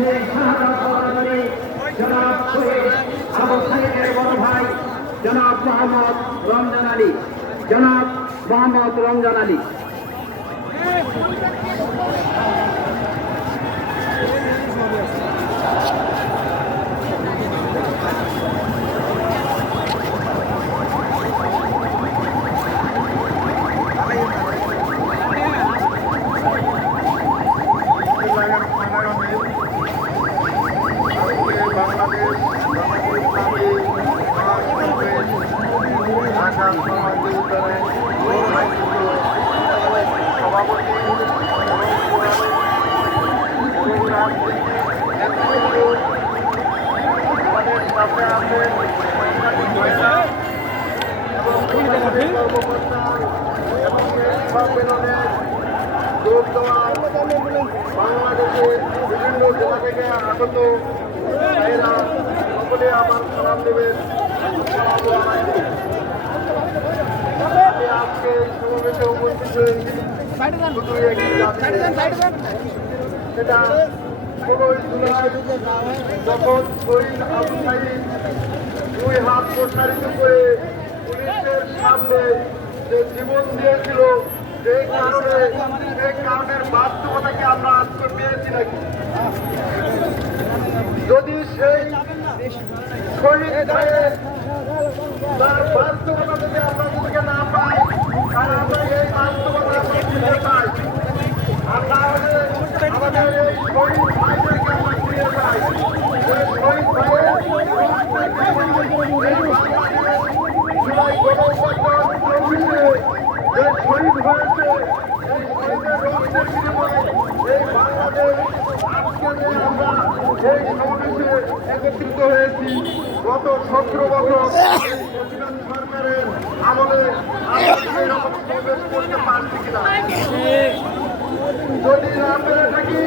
সেই শাহাদাত বরণে জনাব শহীদ আবু সাইদের বড় ভাই জনাব মোহাম্মদ রমজান আলী, জনাব মোহাম্মদ রমজান আলী। বাংলাদেশের বিভিন্ন জেলা থেকে আগত ভাইয়েরা সকলে আমার সালাম দেবেন। আমি আজকে এই সমাবেশে উপস্থিত হয়েছি শুধু একটি সেটা 16 জুলাই যখন শহীদ আবু সাইদ 2 হাত প্রসারিত করে পুলিশের সামনে যে জীবন দিয়েছিল, সেই কারণের বাস্তবতাকে আমরা আজকে পেয়েছি নাকি? যদি সেই শহীদ ভাইয়ের তার বাস্তবতা যদি আমরা দিকে না পাই, তাহলে আমরা এই বাস্তবতা ফিরে পাই। আর না হলে আমাদের এই শহীদ ভাইদেরকে আমরা ফিরে পাই। শহীদ ভাইয়ের শহীদ হয়েছে এই বাংলাদেশ আজকে আমরা এই সমাবেশে একত্রিত হয়েছি। গত 17 বছর সরকারের আমলে এরকম সমাবেশ করতে পারছি কিনা? যদি না পেরে থাকি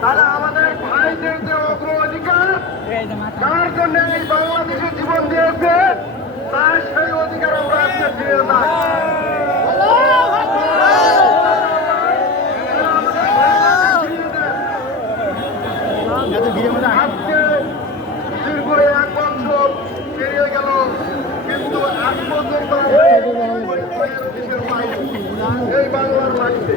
তাহলে আমাদের ভাইদের যে অগ্রাধিকার তার জন্য এই বাংলাদেশে জীবন দিয়েছে, তার সেই অধিকার আমরা আজকে ফিরে পাই। আজকে দীর্ঘ 1 বছর পেরিয়ে গেল, কিন্তু আজ পর্যন্ত এই বাংলার মাটিতে